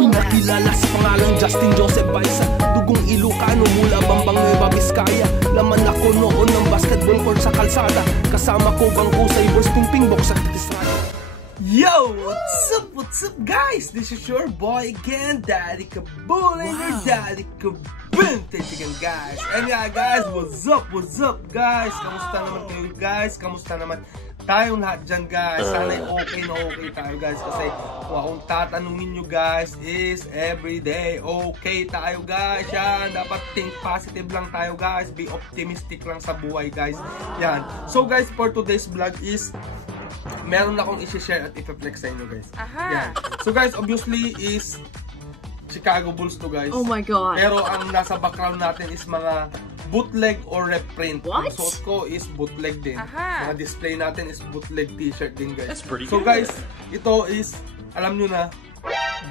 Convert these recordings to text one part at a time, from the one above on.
Nakilala sa pangalang Justin Joseph Baisa, dugong Ilocano mula Bambang Nueva Vizcaya. Laman ako noon ng basketball court sa kalsada, kasama ko bangko sa Ibors Pingpingbok sa Estrada. Yo! What's up guys? This is your boy again, Daddy Kabulin, your Daddy Kabuntage again guys. And yeah guys, what's up guys? Kamusta naman kayo guys? Kamusta naman tayong lahat dyan guys? Sana'y okay na okay tayo guys. Kasi kung tatanungin nyo guys is everyday okay tayo guys. Yan, dapat think positive lang tayo guys. Be optimistic lang sa buhay guys. Yan. So guys, for today's vlog is meron akong i-share at i-flex sa inyo guys. Yan. So guys, obviously is Chicago Bulls to guys. Oh my god. Pero ang nasa background natin is mga bootleg or reprint. What? Ang suot ko is bootleg din. Mga display natin is bootleg t-shirt din guys. That's pretty so good. Guys, ito is, alam nyo na,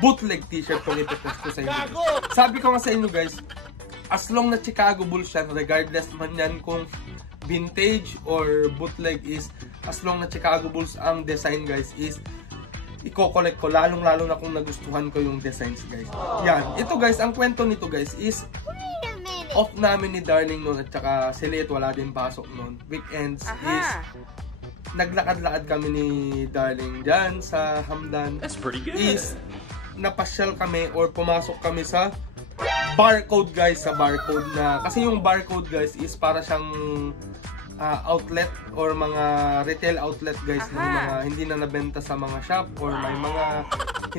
bootleg t-shirt kung ipiplex ko sa inyo. Sabi ko nga sa inyo guys, as long na Chicago Bulls yan, regardless man yan kung vintage or bootleg, is as long na Chicago Bulls ang design guys is i-collect ko, lalong-lalo na kung nagustuhan ko yung designs guys. Yan, ito guys, ang kwento nito guys is off namin ni Darling noon at saka si Liet wala din pasok noon. Weekends is naglakad-lakad kami ni Darling dyan sa Hamdan. That's pretty good. Is napasyal kami or pumasok kami sa Barcode guys, sa Barcode na, kasi yung Barcode guys is para siyang outlet or mga retail outlet guys ng mga hindi na nabenta sa mga shop or may mga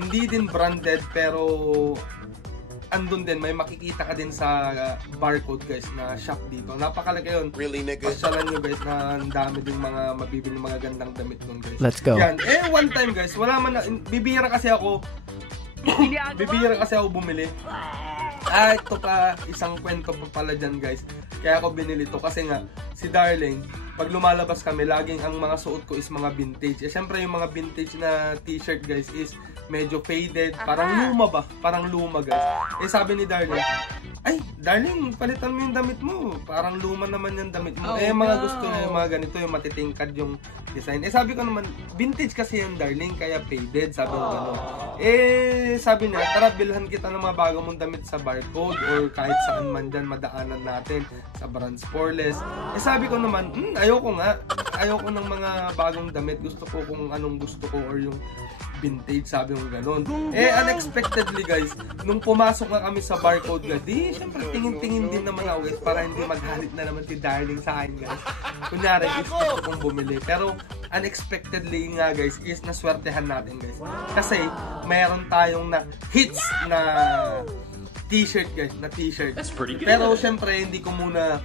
hindi din branded pero andun din, may makikita ka din sa Barcode guys na shop dito. Napakalaki yun. Really nigga? Pasyalan nyo guys na ang dami din mga mabibili mga gandang damit dun guys. Let's go. Yan. One time guys, wala man na, bibihira kasi ako bumili. Ito pa, isang kwento pa pala dyan guys. Kaya ako binili to kasi nga, si Darling, pag lumalabas kami, laging ang mga suot ko is mga vintage. Siyempre yung mga vintage na t-shirt guys is medyo faded, parang luma ba? Parang luma guys. Sabi ni Darling, ay, Darling, palitan mo yung damit mo. Parang luma naman yung damit mo. Mga gusto niya yung mga ganito, yung matitingkad yung design. Sabi ko naman, vintage kasi yung Darling, kaya faded. Sabi ko gano'n. Sabi niya, tara, bilhan kita ng mga bago mong damit sa Barcode or kahit saan man dyan madaanan natin sa Brands Poreless. Sabi ko naman, ayoko nga. Ayoko ng mga bagong damit. Gusto ko kung anong gusto ko or yung vintage, sabi mo gano'n. Unexpectedly guys, nung pumasok nga kami sa Barcode guys, syempre tingin-tingin din naman ako guys para hindi maghalit na naman si Darling sa akin guys. Kunyari, gusto kong bumili. Pero unexpectedly nga guys, is naswertehan natin guys. Kasi mayroon tayong na hits na t-shirt guys, na t-shirt. That's pretty good. Pero syempre, hindi ko muna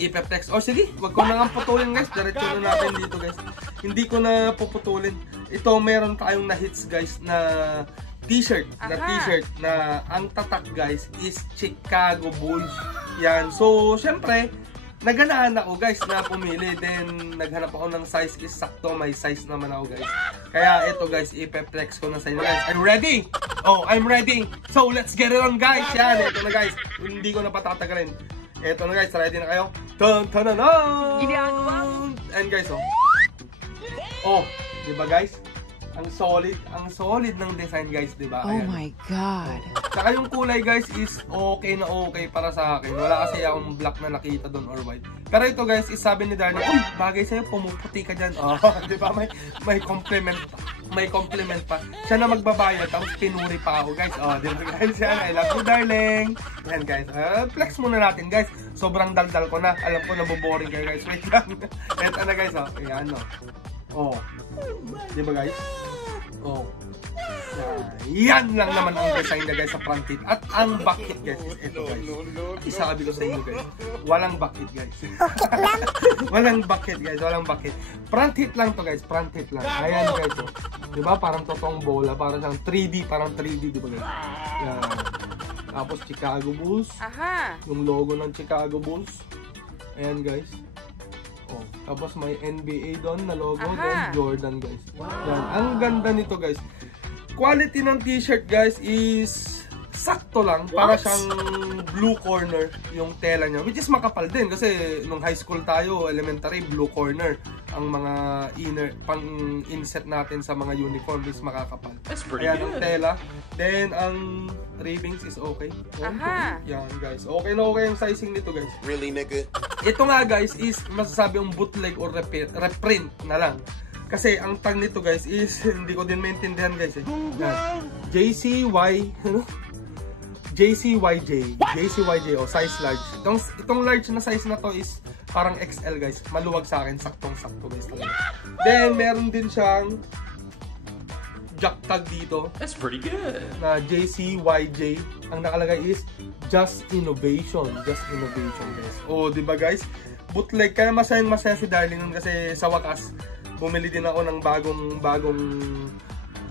ipeplex. Sige, wag ko na nga putulin guys. Diretso na natin dito guys. Hindi ko na puputulin. Ito, meron tayong na hits guys na t-shirt. Na ang tatak guys is Chicago Bulls. Yan. So, syempre, naganaan ako guys na pumili. Then, naghanap ako ng size is sakto. May size naman ako guys. Kaya ito guys, ipeplex ko na sa inyo guys. I'm ready! I'm ready! So, let's get it on guys! Yan, ito na guys. Hindi ko na patatagalin. Eto na guys, ready na kayo? And guys, diba guys? Ang solid ng design guys, diba? Oh my god. Saka yung kulay guys is okay na okay para sa akin. Wala kasi akong black na nakita doon or white. Pero ito guys, is sabi ni Darling, uy, bagay sa'yo, pumuputi ka dyan. Diba? May compliment pa. Siya na magbabayad, tapos pinuri pa ako guys. Diba guys, yan, I love you Darling. Yan guys, flex muna natin guys. Sobrang daldal ko na. Alam ko naboboring kayo guys. Wait lang. Ito na guys, ayan diba guys? Yan lang naman ang design na guys sa front hit. At ang back hit guys is ito guys. Isabi ko sa inyo guys, walang back hit guys. Walang back hit guys, walang back hit. Front hit lang to guys, front hit lang. Ayan guys, diba? Parang totoong bola, parang siyang 3D, diba guys? Yan. Tapos Chicago Bulls. Yung logo ng Chicago Bulls. Ayan guys. Tapos may NBA doon na logo, then Jordan guys. Yan. Ang ganda nito guys. Quality ng t-shirt guys is sakto lang. Para siyang blue corner yung tela niya. Which is makapal din kasi nung high school tayo, elementary, blue corner. Ang mga pang-inset natin sa mga uniform is makakapal. That's pretty good. Ayan ang tela. Then, ang ribbings is okay. Yan, guys. Okay na okay yung sizing nito, guys. Really, nigga? Ito nga, guys, is masasabi yung bootleg or reprint na lang. Kasi ang tag nito, guys, is hindi ko din maintindihan, guys. JCYJ o size large. Itong large na size na to is parang XL, guys. Maluwag sa akin, saktong-sakto, guys. Then, meron din siyang jack tag dito. That's pretty good. Na JCYJ. Ang nakalagay is Just Innovation. Just Innovation, guys. O, di ba, guys? Bootleg. Kaya masaya si Darling nun kasi sa wakas, bumili din ako ng bagong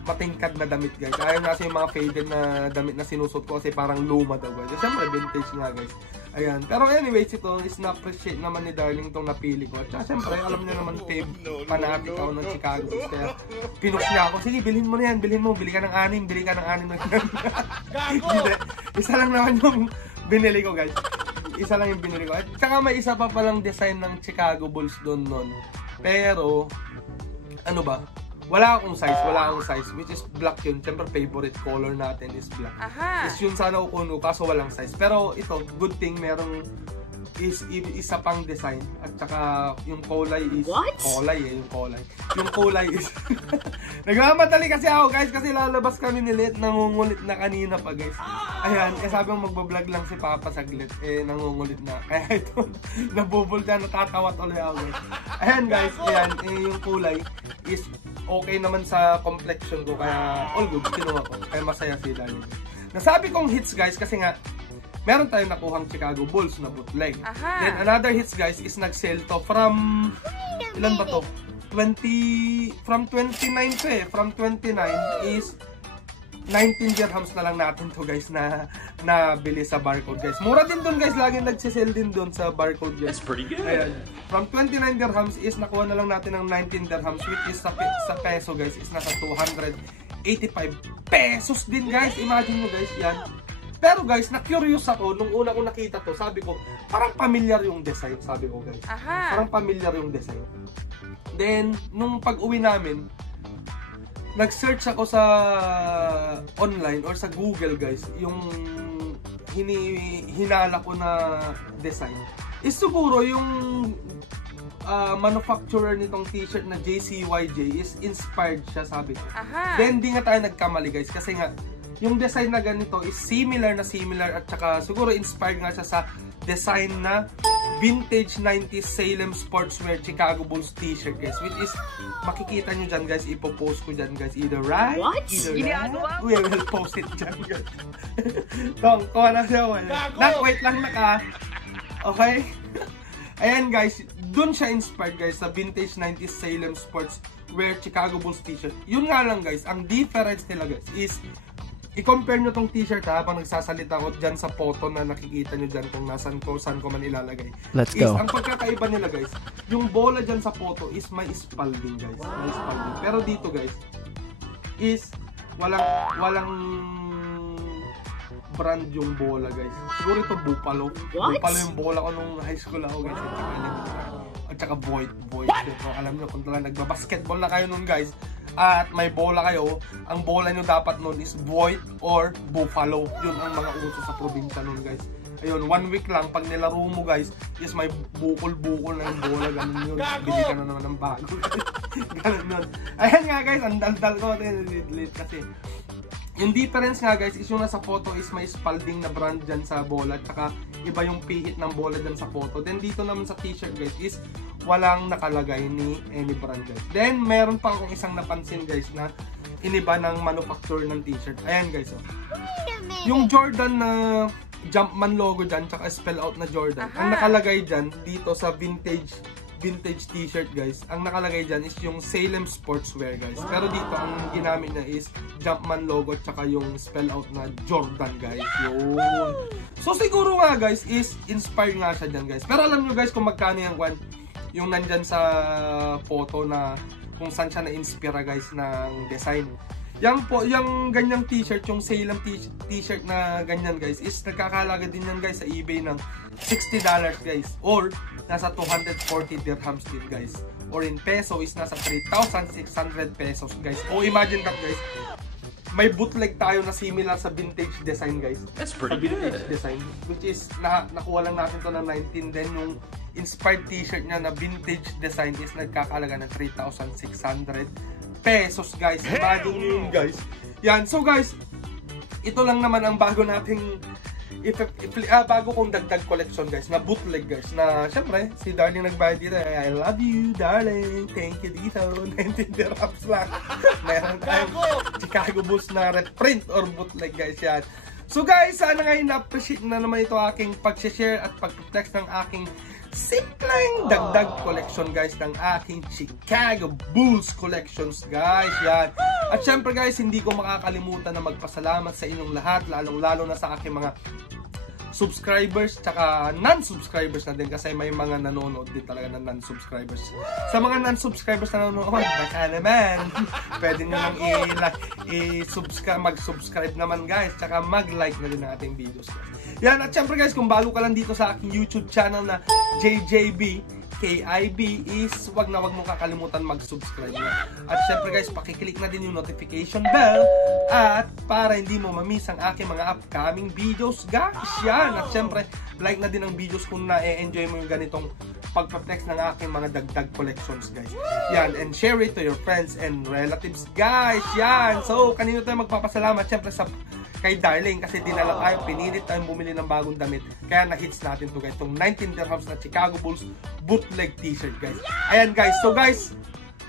matingkad na damit, guys. Ayaw nga yung mga faded na damit na sinusot ko kasi parang luma daw, guys. Siyempre, vintage nga, guys. Ayan. Pero anyways, ito is na-appreciate naman ni Darling itong napili ko. At siyempre, alam niyo naman, fanatic ako ng Chicago. Kaya pinush niya ako. Sige, bilhin mo na yan. Bilhin mo. Bili ka ng 6. Bili ka ng 6. Hindi. Isa lang naman yung binili ko, guys. Isa lang yung binili ko. At saka may isa pa palang design ng Chicago Bulls doon nun. Pero, ano ba? Wala akong size, which is black yun. Siyempre, favorite color natin is black. Is yun sana kukuno, kaso walang size. Pero ito, good thing, merong isa pang design. At saka, yung kulay is... What? Yung kulay is... Nagmamadali kasi ako, guys, kasi lalabas kami nilit. Nangungulit na kanina pa, guys. Ayan, sabi mo magbablog lang si Papa saglit. Nangungulit na. Kaya ito, nabubol ka, natatawa tuloy ako, guys. Ayan, guys, ayan, yung kulay is... okay naman sa complexion ko, kaya all good, kinuha ko. Kaya masaya si Darling. Nasabi kong hits, guys, kasi nga meron tayong nakuhang Chicago Bulls na bootleg. Then another hits, guys, is nag-sale to from ilan ba to? From 29 to From 29 is 19 dirhams na lang natin to, guys, na nabili sa barcode, guys. Mura din doon, guys. Laging nagsisell din doon sa barcode, guys. That's pretty good. Ayan. From 29 dirhams is nakuha na lang natin ng 19 dirhams, which is sa peso, guys, is nasa 285 pesos din, guys. Imagine mo, guys, yan. Pero, guys, na-curious ako nung una ko nakita to. Sabi ko, parang familiar yung design, sabi ko, guys. Parang familiar yung design. Then, nung pag-uwi namin, nag-search ako sa online or sa Google, guys, yung hinala ko na design is siguro yung manufacturer nitong t-shirt na JCYJ is inspired siya, sabi ko. Then di nga tayo nagkamali, guys, kasi nga yung design na ganito is similar at saka siguro inspired nga siya sa design na vintage 90s Salem Sportswear Chicago Bulls t-shirt, guys, which is makikita nyo dyan, guys. Ipopost ko dyan, guys, either right, either left. We will post it dyan, guys. Tong, kuha na siya. Wait lang naka. Okay? Ayan, guys, dun siya inspired, guys, sa vintage 90s Salem Sportswear Chicago Bulls t-shirt. Yun nga lang, guys, ang difference nila, guys, is i-compare nyo tong t-shirt habang nagsasalita ko dyan sa photo na nakikita nyo dyan kung saan ko man ilalagay. Let's go. Ang pagkakaiba nila, guys, yung bola dyan sa photo is may spalding, guys. May spalding. Pero dito, guys, is walang brand yung bola, guys. Siguro ito Buffalo. What? Buffalo yung bola ko nung high school ako, guys. At saka Void. Alam nyo, kung talaga nagbabasketball na kayo nun, guys, at may bola kayo, ang bola nyo dapat nun is Void or Buffalo. Yun ang mga uso sa probinsya nun, guys. Ayun, 1 week lang, pag nilaro mo, guys, is may bukol-bukol na yung bola, ganun yun. Bili ka na naman ng bago. Ganun yun. Ayan nga, guys, ang daldal ko. Kasi yung difference nga, guys, is yung nasa photo is may spalding na brand dyan sa bola, at saka iba yung pihit ng bola dyan sa photo. Then dito naman sa t-shirt, guys, is walang nakalagay ni any brand, guys. Then meron pa akong isang napansin, guys, na iniba ng manufacturer ng t-shirt. Ayan, guys, oh. Yung Jordan na Jumpman logo dyan, tsaka spell out na Jordan. Ang nakalagay dyan dito sa vintage t-shirt, guys, ang nakalagay dyan is yung Salem Sportswear, guys. Pero dito ang ginamit na is Jumpman logo tsaka yung spell out na Jordan, guys. Yun. So siguro nga, guys, is inspired nga siya dyan, guys. Pero alam nyo, guys, kung magkano yung nandyan sa photo na kung saan siya na-inspira, guys, ng design. Yung ganyang t-shirt, yung Salem t-shirt na ganyan, guys, is nagkakalaga din yan, guys, sa eBay ng $60, guys. Or nasa 240 dirhams din, guys. Or in peso is nasa 3,600 pesos, guys. O imagine that, guys. may bootleg tayo na similar sa vintage design, guys. That's pretty vintage good. design, which is nakuha lang natin to ng 19. Then yung inspired t-shirt niya na vintage design is nagkakalaga ng 3,600 pesos, guys. Bago yun, guys. Yan, so guys, ito lang naman ang bago nating bago kong dagdag collection, guys, na bootleg, guys, na syempre si Darling nagbayad dito. I love you, Darling, thank you dito. 19 dirhams lang. Meron tayong Chicago Bulls na reprint or bootleg, guys. Yan. So guys, sana ngayon na-appreciate na naman ito aking pag-share at pag-flex ng aking simpleng dagdag collection, guys, ng aking Chicago Bulls collections, guys. Yan. At syempre, guys, hindi ko makakalimutan na magpasalamat sa inyong lahat, lalong-lalo na sa aking mga subscribers tsaka non-subscribers na din, kasi may mga nanonood din talaga na non-subscribers. Sa mga non-subscribers na nanonood, baka naman pwede nyo lang mag-subscribe naman, guys, tsaka mag-like na din ng ating videos, guys. Yan, at syempre, guys, kung bago ka lang dito sa aking YouTube channel na JJB KIB is wag mo kakalimutan mag-subscribe na. At syempre, guys, pakiclick na din yung notification bell at para hindi mo ma-miss ang aking mga upcoming videos, guys. Yan. At syempre, like na din ang videos kung na-enjoy mo yung ganitong pagpa-flex ng aking mga dagdag collections, guys. Yan. And share it to your friends and relatives, guys. Yan. So, kanino tayo magpapasalamat? Syempre kay Darling, kasi dinala tayo, pinilit tayong bumili ng bagong damit, kaya na-hits natin to, guys, itong 19 dirhams na Chicago Bulls bootleg t-shirt, guys. Ayan, guys. So guys,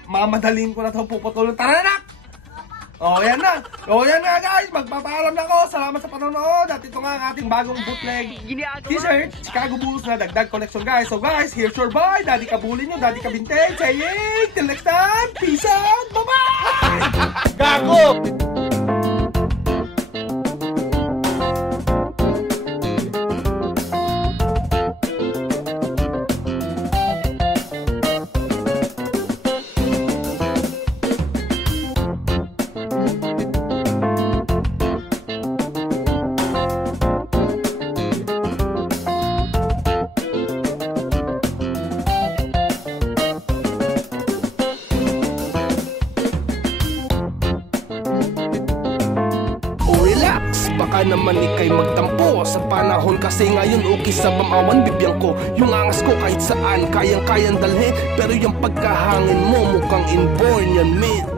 mamadalin ko na itong puputulong. Tara na! Yan na. Yan na, guys. Magpapaalam na ako. Salamat sa panonood. At ito nga ang ating bagong bootleg t-shirt Chicago Bulls na dagdag collection, guys. So guys, here's your boy, Daddy Kabulin nyo, Daddy Kabinteng, saying, till next time, peace out, bye-bye! Gago! Baka naman ikay magtampo sa panahon, kasi ngayon okay sa pamawan bibiyang ko. Yung angas ko kahit saan kayang-kayang dalhin, pero yung pagkahangin mo mukhang inborn yan, mate.